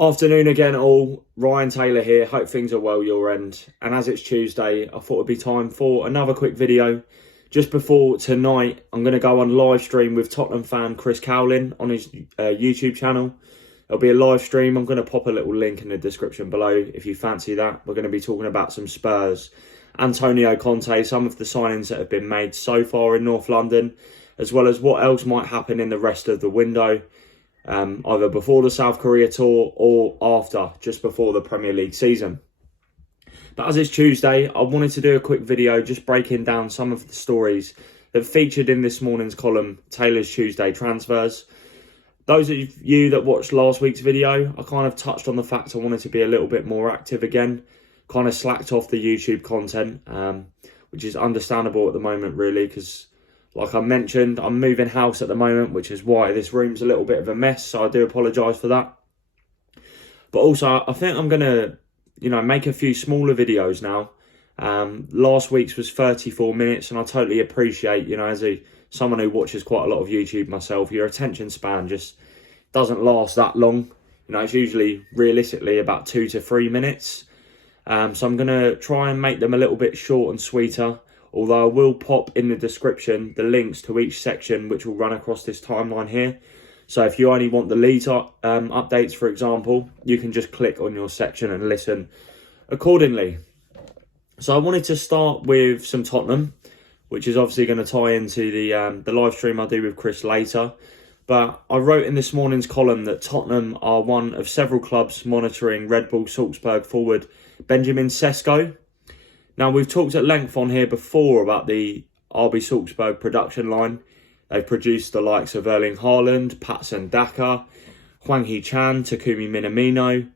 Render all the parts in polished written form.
Afternoon again all, Ryan Taylor here, hope things are well your end. And as it's Tuesday, I thought it'd be time for another quick video. Just before tonight, I'm going to go on live stream with Tottenham fan Chris Cowlin on his YouTube channel. It'll be a live stream, I'm going to pop a little link in the description below if you fancy that. We're going to be talking about some Spurs, Antonio Conte, some of the signings that have been made so far in North London, as well as what else might happen in the rest of the window. Either before the South Korea tour or after, just before the Premier League season. But as it's Tuesday, I wanted to do a quick video just breaking down some of the stories that featured in this morning's column, Taylor's Tuesday Transfers. Those of you that watched last week's video, I kind of touched on the fact I wanted to be a little bit more active again, kind of slacked off the YouTube content, which is understandable at the moment really, because like I mentioned, I'm moving house at the moment, which is why this room's a little bit of a mess. So I do apologise for that. But also, I think I'm going to, make a few smaller videos now. Last week's was 34 minutes, and I totally appreciate, as someone who watches quite a lot of YouTube myself, your attention span just doesn't last that long. It's usually realistically about 2 to 3 minutes. So I'm going to try and make them a little bit short and sweeter. Although I will pop in the description the links to each section which will run across this timeline here. So if you only want the Leeds updates, for example, you can just click on your section and listen accordingly. So I wanted to start with some Tottenham, which is obviously going to tie into the live stream I do with Chris later. But I wrote in this morning's column that Tottenham are one of several clubs monitoring Red Bull Salzburg forward Benjamin Sesko. Now, we've talked at length on here before about the RB Salzburg production line. They've produced the likes of Erling Haaland, Patson Daka, Hwang Hee-chan, Takumi Minamino,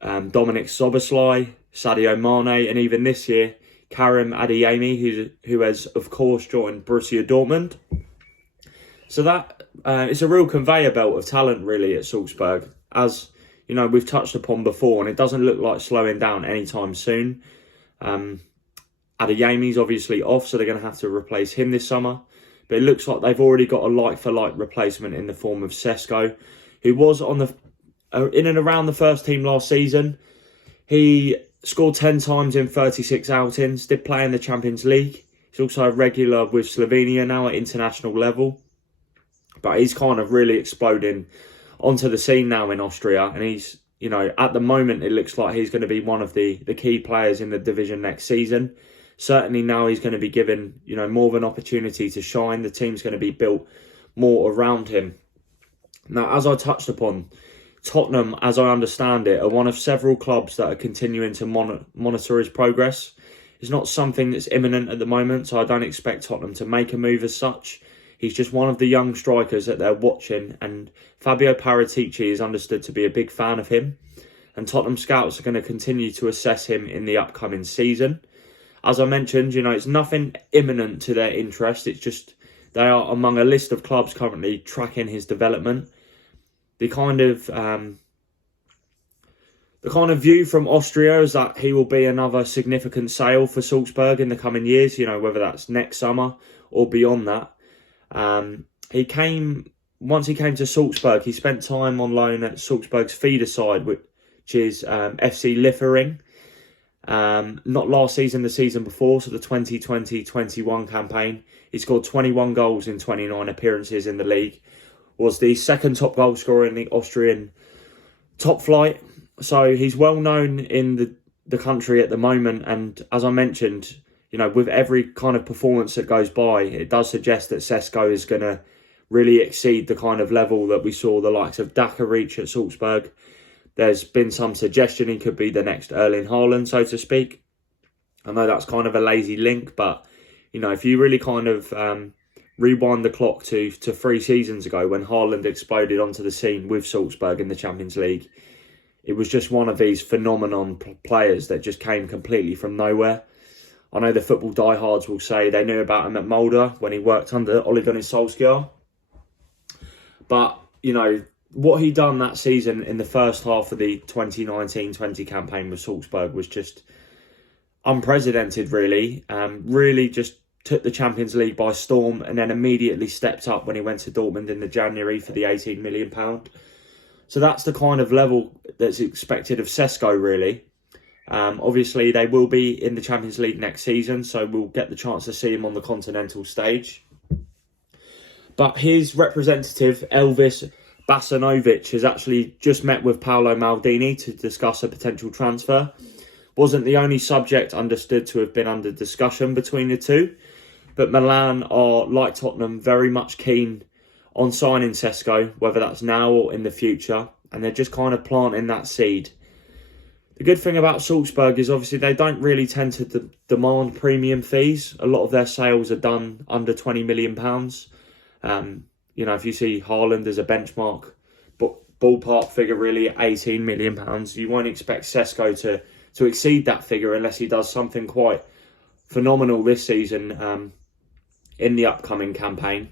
Dominic Szoboszlai, Sadio Mane, and even this year, Karim Adeyemi, who has, of course, joined Borussia Dortmund. So that it's a real conveyor belt of talent, really, at Salzburg. As, we've touched upon before, and it doesn't look like slowing down anytime soon. Adeyemi's obviously off, so they're going to have to replace him this summer. But it looks like they've already got a like-for-like replacement in the form of Sesko, who was on the in and around the first team last season. He scored 10 times in 36 outings, did play in the Champions League. He's also a regular with Slovenia now at international level. But he's kind of really exploding onto the scene now in Austria, and he's at the moment, it looks like he's going to be one of the key players in the division next season. Certainly now he's going to be given, more of an opportunity to shine. The team's going to be built more around him. Now, as I touched upon, Tottenham, as I understand it, are one of several clubs that are continuing to monitor his progress. It's not something that's imminent at the moment, so I don't expect Tottenham to make a move as such. He's just one of the young strikers that they're watching, and Fabio Paratici is understood to be a big fan of him. And Tottenham scouts are going to continue to assess him in the upcoming season. As I mentioned, it's nothing imminent to their interest. It's just they are among a list of clubs currently tracking his development. The kind of view from Austria is that he will be another significant sale for Salzburg in the coming years. Whether that's next summer or beyond that. Once he came to Salzburg, he spent time on loan at Salzburg's feeder side, which is FC Liefering. Not last season, the season before, so the 2020-21 campaign. He scored 21 goals in 29 appearances in the league. Was the second top goal scorer in the Austrian top flight. So he's well known in the country at the moment, and as I mentioned, with every kind of performance that goes by, it does suggest that Sesko is going to really exceed the kind of level that we saw the likes of Daka reach at Salzburg. There's been some suggestion he could be the next Erling Haaland, so to speak. I know that's kind of a lazy link, but, if you really kind of rewind the clock to 3 seasons ago when Haaland exploded onto the scene with Salzburg in the Champions League, it was just one of these phenomenon players that just came completely from nowhere. I know the football diehards will say they knew about him at Mulder when he worked under Ole Gunnar Solskjaer. But, what he done that season in the first half of the 2019-20 campaign with Salzburg was just unprecedented, really. Really just took the Champions League by storm and then immediately stepped up when he went to Dortmund in the January for the £18 million. So that's the kind of level that's expected of Sesko, really. Obviously, they will be in the Champions League next season, so we'll get the chance to see him on the continental stage. But his representative, Elvis Basanovic, has actually just met with Paolo Maldini to discuss a potential transfer. Wasn't the only subject understood to have been under discussion between the two, but Milan are, like Tottenham, very much keen on signing Sesko, whether that's now or in the future, and they're just kind of planting that seed. The good thing about Salzburg is obviously they don't really tend to demand premium fees. A lot of their sales are done under £20 million. If you see Haaland as a benchmark, but ballpark figure really at £18 million, you won't expect Sesko to exceed that figure unless he does something quite phenomenal this season in the upcoming campaign.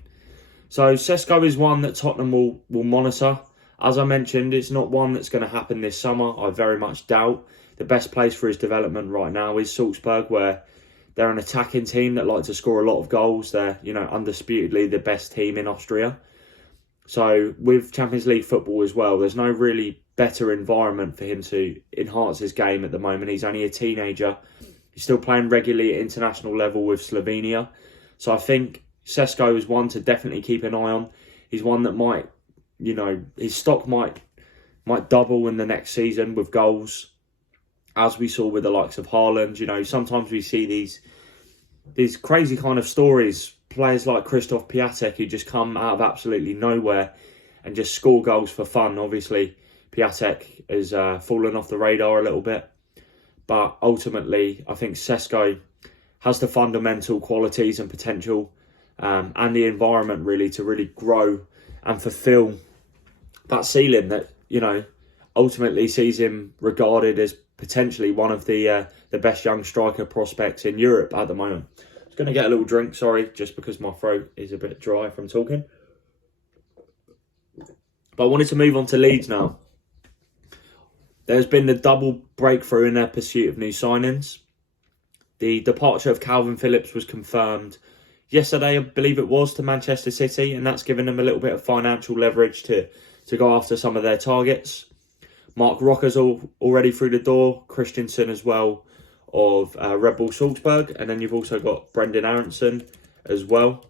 So Sesko is one that Tottenham will monitor. As I mentioned, it's not one that's going to happen this summer. I very much doubt. The best place for his development right now is Salzburg, where they're an attacking team that like to score a lot of goals. They're, undisputedly the best team in Austria. So with Champions League football as well, there's no really better environment for him to enhance his game at the moment. He's only a teenager. He's still playing regularly at international level with Slovenia. So I think Sesko is one to definitely keep an eye on. He's one that might, his stock might double in the next season with goals, as we saw with the likes of Haaland. Sometimes we see these crazy kind of stories. Players like Krzysztof Piatek who just come out of absolutely nowhere and just score goals for fun. Obviously, Piatek has fallen off the radar a little bit. But ultimately, I think Sesko has the fundamental qualities and potential and the environment really to really grow and fulfill that ceiling that, ultimately sees him regarded as potentially one of the best young striker prospects in Europe at the moment. I was going to get a little drink, sorry, just because my throat is a bit dry from talking. But I wanted to move on to Leeds now. There's been the double breakthrough in their pursuit of new signings. The departure of Calvin Phillips was confirmed yesterday, I believe it was, to Manchester City, and that's given them a little bit of financial leverage to go after some of their targets. Mark Rocker's already through the door, Christensen as well of Red Bull Salzburg, and then you've also got Brendan Aronson as well.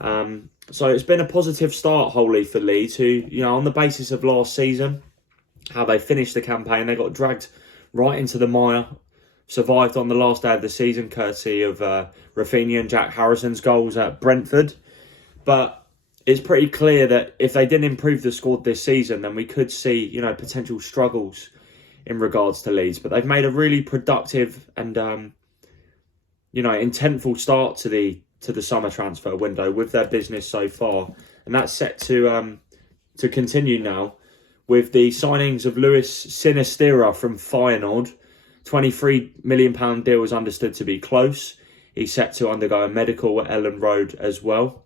So it's been a positive start wholly for Leeds, who, on the basis of last season, how they finished the campaign, they got dragged right into the mire, survived on the last day of the season courtesy of Rafinha and Jack Harrison's goals at Brentford. But it's pretty clear that if they didn't improve the squad this season, then we could see, potential struggles in regards to Leeds. But they've made a really productive and, intentful start to the summer transfer window with their business so far. And that's set to continue now with the signings of Lewis Sinisterra from Feyenoord. £23 million deal is understood to be close. He's set to undergo a medical at Ellen Road as well.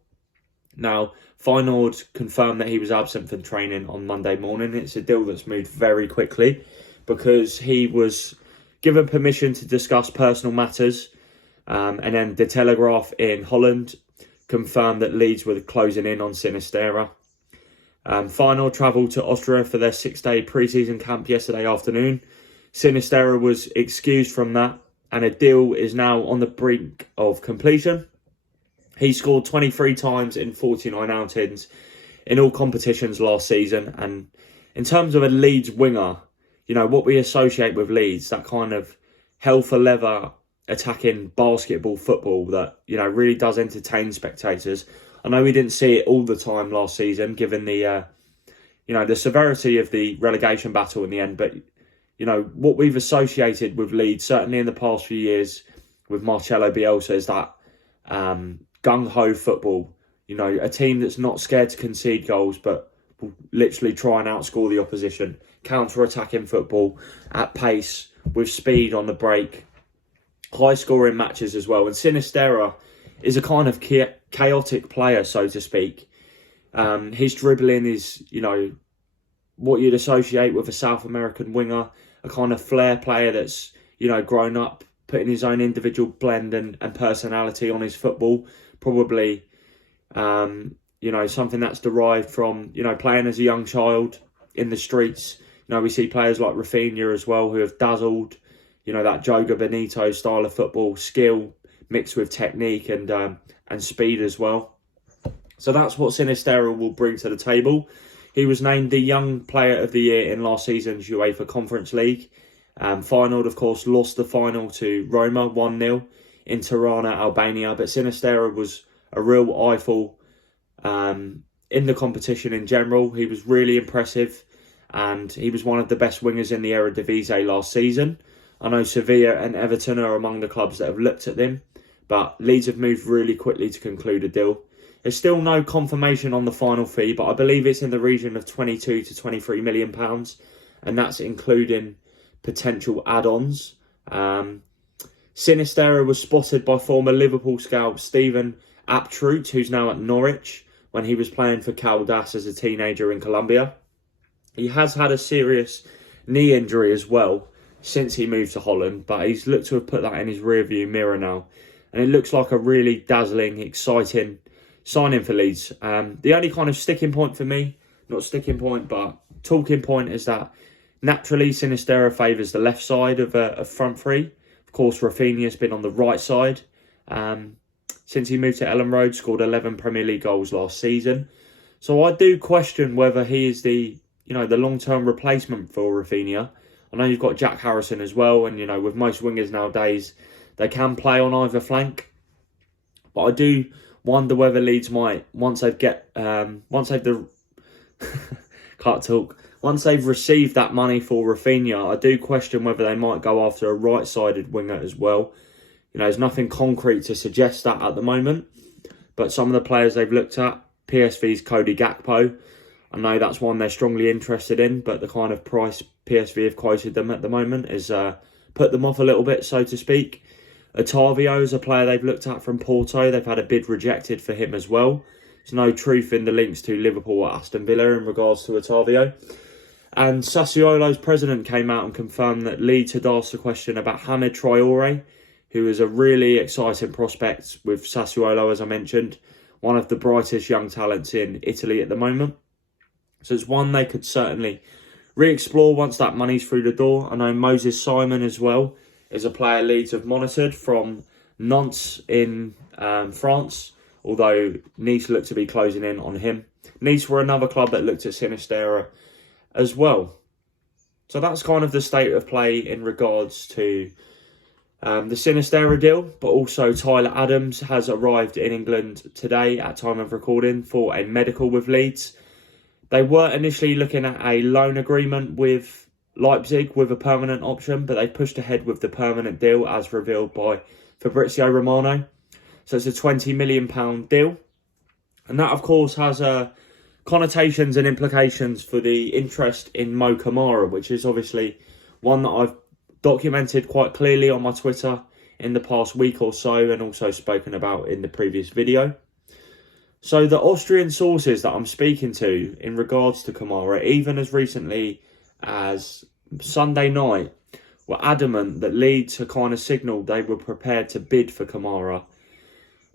Now, Feyenoord confirmed that he was absent from training on Monday morning. It's a deal that's moved very quickly because he was given permission to discuss personal matters. And then the Telegraph in Holland confirmed that Leeds were closing in on Sinisterra. Feyenoord travelled to Austria for their 6-day pre-season camp yesterday afternoon. Sinisterra was excused from that, and a deal is now on the brink of completion. He scored 23 times in 49 outings in all competitions last season. And in terms of a Leeds winger, what we associate with Leeds, that kind of hell for leather attacking basketball football that, really does entertain spectators. I know we didn't see it all the time last season, given the, the severity of the relegation battle in the end. But, what we've associated with Leeds, certainly in the past few years with Marcelo Bielsa, is that gung-ho football. A team that's not scared to concede goals, but will literally try and outscore the opposition. Counter-attacking football at pace, with speed on the break. High-scoring matches as well. And Sinisterra is a kind of chaotic player, so to speak. His dribbling is, what you'd associate with a South American winger. A kind of flair player that's, grown up, putting his own individual blend and personality on his football. Probably, something that's derived from, playing as a young child in the streets. You know, we see players like Rafinha as well who have dazzled. You know, that Joga Bonito style of football, skill mixed with technique and speed as well. So that's what Sinisterra will bring to the table. He was named the Young Player of the Year in last season's UEFA Conference League. Feyenoord, of course, lost the final to Roma 1-0 in Tirana, Albania. But Sinisterra was a real eyeful in the competition in general. He was really impressive and he was one of the best wingers in the Eredivisie last season. I know Sevilla and Everton are among the clubs that have looked at them, but Leeds have moved really quickly to conclude a deal. There's still no confirmation on the final fee, but I believe it's in the region of £22 to £23 million, and that's including potential add-ons. Sinisterra was spotted by former Liverpool scout Stephen Aptroot, who's now at Norwich, when he was playing for Caldas as a teenager in Colombia. He has had a serious knee injury as well since he moved to Holland, but he's looked to have put that in his rearview mirror now. And it looks like a really dazzling, exciting signing for Leeds. The only kind of sticking point for me, not sticking point, but talking point, is that naturally Sinisterra favours the left side of a front three. Of course, Rafinha's been on the right side. Since he moved to Ellen Road, scored 11 Premier League goals last season. So I do question whether he is the long-term replacement for Rafinha. I know you've got Jack Harrison as well, and with most wingers nowadays, they can play on either flank. But I do wonder whether Leeds might, once they've received that money for Rafinha, I do question whether they might go after a right-sided winger as well. There's nothing concrete to suggest that at the moment. But some of the players they've looked at, PSV's Cody Gakpo, I know that's one they're strongly interested in, but the kind of price PSV have quoted them at the moment is put them off a little bit, so to speak. Otavio is a player they've looked at from Porto. They've had a bid rejected for him as well. There's no truth in the links to Liverpool or Aston Villa in regards to Otavio. And Sassuolo's president came out and confirmed that Leeds had asked a question about Hamid Traore, who is a really exciting prospect with Sassuolo, as I mentioned. One of the brightest young talents in Italy at the moment. So it's one they could certainly re-explore once that money's through the door. I know Moses Simon as well is a player Leeds have monitored from Nantes in France, although Nice looked to be closing in on him. Nice were another club that looked at Sinisterra as well. So that's kind of the state of play in regards to the Sinisterra deal, but also Tyler Adams has arrived in England today at time of recording for a medical with Leeds. They were initially looking at a loan agreement with Leipzig with a permanent option, but they pushed ahead with the permanent deal as revealed by Fabrizio Romano. So it's a £20 million deal. And that, of course, has connotations and implications for the interest in Mo Camara, which is obviously one that I've documented quite clearly on my Twitter in the past week or so, and also spoken about in the previous video. So the Austrian sources that I'm speaking to in regards to Camara, even as recently as Sunday night, were adamant that Leeds had kind of signalled they were prepared to bid for Camara.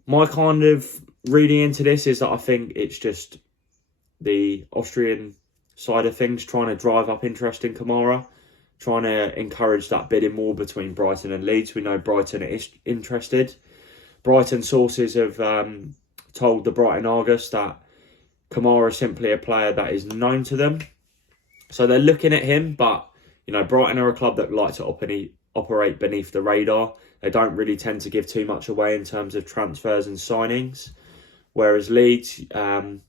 My kind of reading into this is that I think it's just the Austrian side of things trying to drive up interest in Camara, trying to encourage that bidding war between Brighton and Leeds. We know Brighton is interested. Brighton sources have told the Brighton Argus that Camara is simply a player that is known to them. So they're looking at him, but Brighton are a club that like to operate beneath the radar. They don't really tend to give too much away in terms of transfers and signings. Whereas Leeds, the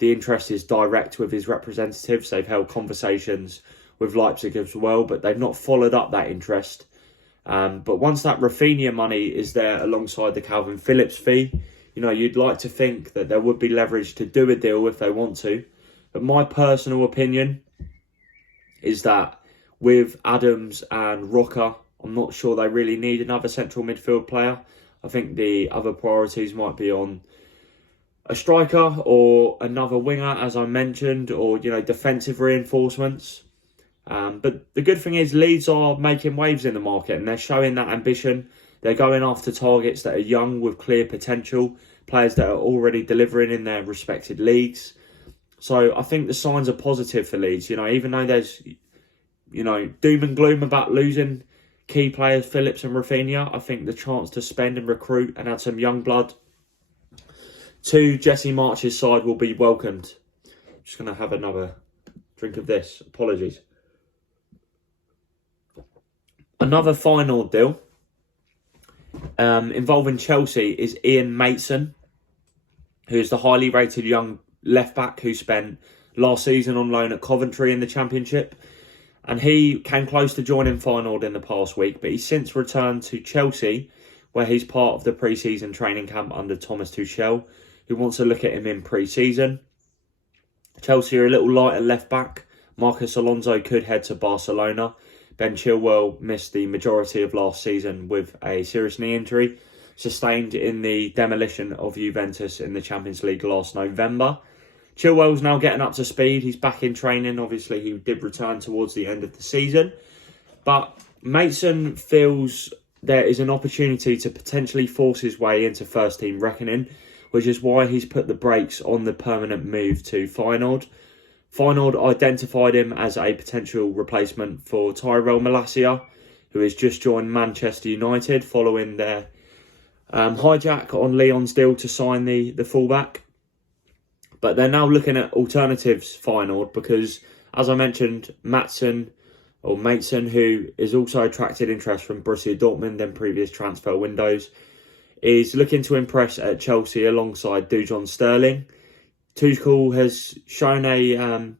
interest is direct with his representatives. They've held conversations with Leipzig as well, but they've not followed up that interest. But once that Rafinha money is there alongside the Calvin Phillips fee, you'd like to think that there would be leverage to do a deal if they want to. But my personal opinion is that with Adams and Roca, I'm not sure they really need another central midfield player. I think the other priorities might be on a striker or another winger, as I mentioned, or, defensive reinforcements. But the good thing is Leeds are making waves in the market and they're showing that ambition. They're going after targets that are young with clear potential, players that are already delivering in their respected leagues. So I think the signs are positive for Leeds. Even though there's, doom and gloom about losing key players, Phillips and Rafinha, I think the chance to spend and recruit and add some young blood to Jesse March's side will be welcomed. Just going to have another drink of this. Apologies. Another final deal involving Chelsea is Ian Maatsen, who's the highly rated young left-back who spent last season on loan at Coventry in the Championship. And he came close to joining Feyenoord in the past week, but he's since returned to Chelsea, where he's part of the pre-season training camp under Thomas Tuchel, who wants to look at him in pre-season. Chelsea are a little light at left-back. Marcus Alonso could head to Barcelona. Ben Chilwell missed the majority of last season with a serious knee injury, sustained in the demolition of Juventus in the Champions League last November. Chilwell's now getting up to speed. He's back in training. Obviously, he did return towards the end of the season. But Maatsen feels there is an opportunity to potentially force his way into first-team reckoning, which is why he's put the brakes on the permanent move to Feyenoord. Feyenoord identified him as a potential replacement for Tyrell Malacia, who has just joined Manchester United following their hijack on Lyon's deal to sign the fullback. But they're now looking at alternatives, Feyenoord, because, as I mentioned, Maatsen, who is also attracted interest from Borussia Dortmund in previous transfer windows, is looking to impress at Chelsea alongside Dujon Sterling. Tuchel has shown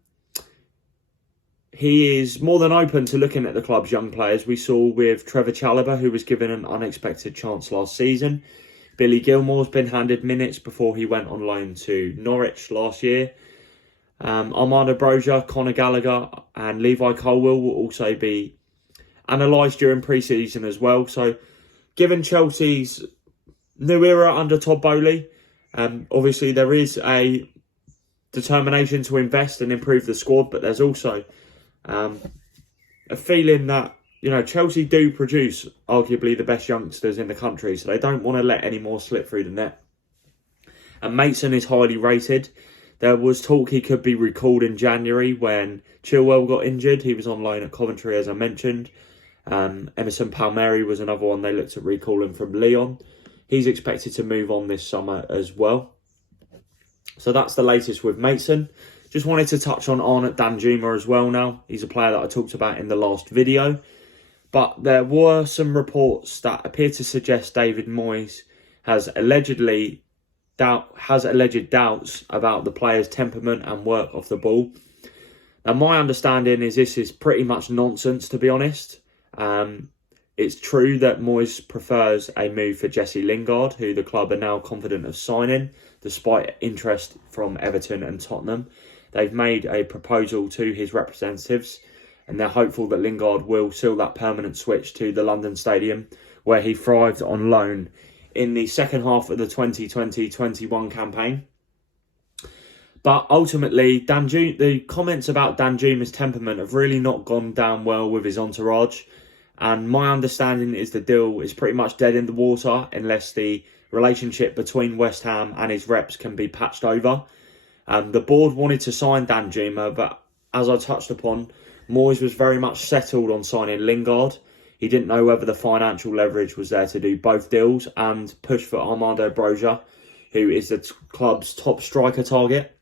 he is more than open to looking at the club's young players. We saw with Trevor Chalobah, who was given an unexpected chance last season. Billy Gilmore's been handed minutes before he went on loan to Norwich last year. Armando Broja, Conor Gallagher and Levi Colwill will also be analysed during pre-season as well. So given Chelsea's new era under Todd Bowley, obviously there is a determination to invest and improve the squad, but there's also a feeling that Chelsea do produce arguably the best youngsters in the country, so they don't want to let any more slip through the net. And Maatsen is highly rated. There was talk he could be recalled in January when Chilwell got injured. He was on loan at Coventry, as I mentioned. Emerson Palmieri was another one they looked at recalling from Lyon. He's expected to move on this summer as well. So that's the latest with Maatsen. Just wanted to touch on Arnaut Danjuma as well now. He's a player that I talked about in the last video. But there were some reports that appear to suggest David Moyes has alleged doubts about the player's temperament and work off the ball. Now, my understanding is this is pretty much nonsense, to be honest. It's true that Moyes prefers a move for Jesse Lingard, who the club are now confident of signing, despite interest from Everton and Tottenham. They've made a proposal to his representatives, and they're hopeful that Lingard will seal that permanent switch to the London Stadium, where he thrived on loan in the second half of the 2020-21 campaign. But ultimately, the comments about Danjuma's temperament have really not gone down well with his entourage. And my understanding is the deal is pretty much dead in the water unless the relationship between West Ham and his reps can be patched over. The board wanted to sign Danjuma, but as I touched upon, Moyes was very much settled on signing Lingard. He didn't know whether the financial leverage was there to do both deals and push for Armando Broja, who is the club's top striker target.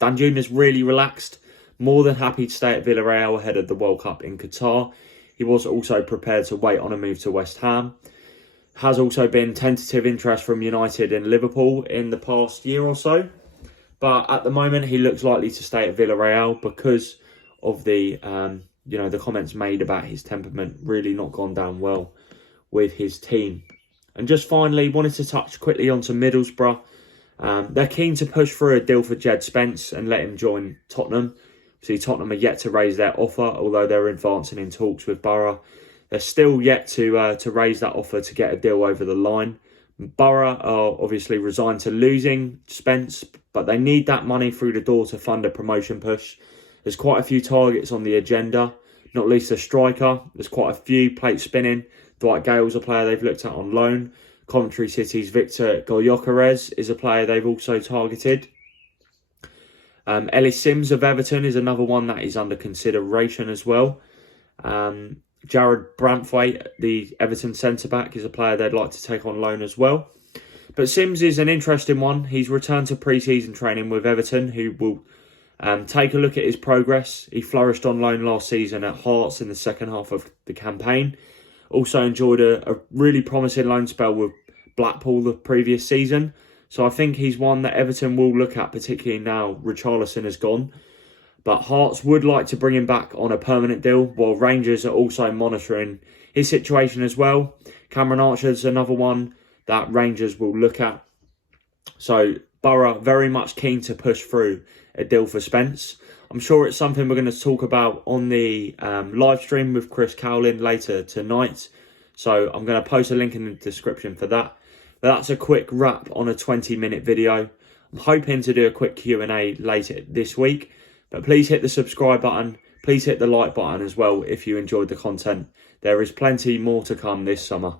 Danjuma's really relaxed, more than happy to stay at Villarreal ahead of the World Cup in Qatar. He was also prepared to wait on a move to West Ham. Has also been tentative interest from United and Liverpool in the past year or so. But at the moment, he looks likely to stay at Villarreal because of the comments made about his temperament really not gone down well with his team. And just finally, wanted to touch quickly onto Middlesbrough. They're keen to push through a deal for Jed Spence and let him join Tottenham. See, Tottenham are yet to raise their offer, although they're advancing in talks with Boro. They're still yet to raise that offer to get a deal over the line. Boro are obviously resigned to losing Spence, but they need that money through the door to fund a promotion push. There's quite a few targets on the agenda, not least a striker. There's quite a few plate spinning. Dwight Gale's a player they've looked at on loan. Coventry City's Victor Goyokeres is a player they've also targeted. Ellis Simms of Everton is another one that is under consideration as well. Jared Branthwaite, the Everton centre-back, is a player they'd like to take on loan as well. But Simms is an interesting one. He's returned to pre-season training with Everton, who will take a look at his progress. He flourished on loan last season at Hearts in the second half of the campaign. Also enjoyed a really promising loan spell with Blackpool the previous season. So I think he's one that Everton will look at, particularly now Richarlison has gone. But Hearts would like to bring him back on a permanent deal, while Rangers are also monitoring his situation as well. Cameron Archer's another one that Rangers will look at. So Boro very much keen to push through a deal for Spence. I'm sure it's something we're going to talk about on the live stream with Chris Cowlin later tonight. So I'm going to post a link in the description for that. But that's a quick wrap on a 20-minute video. I'm hoping to do a quick Q&A later this week. But please hit the subscribe button. Please hit the like button as well if you enjoyed the content. There is plenty more to come this summer.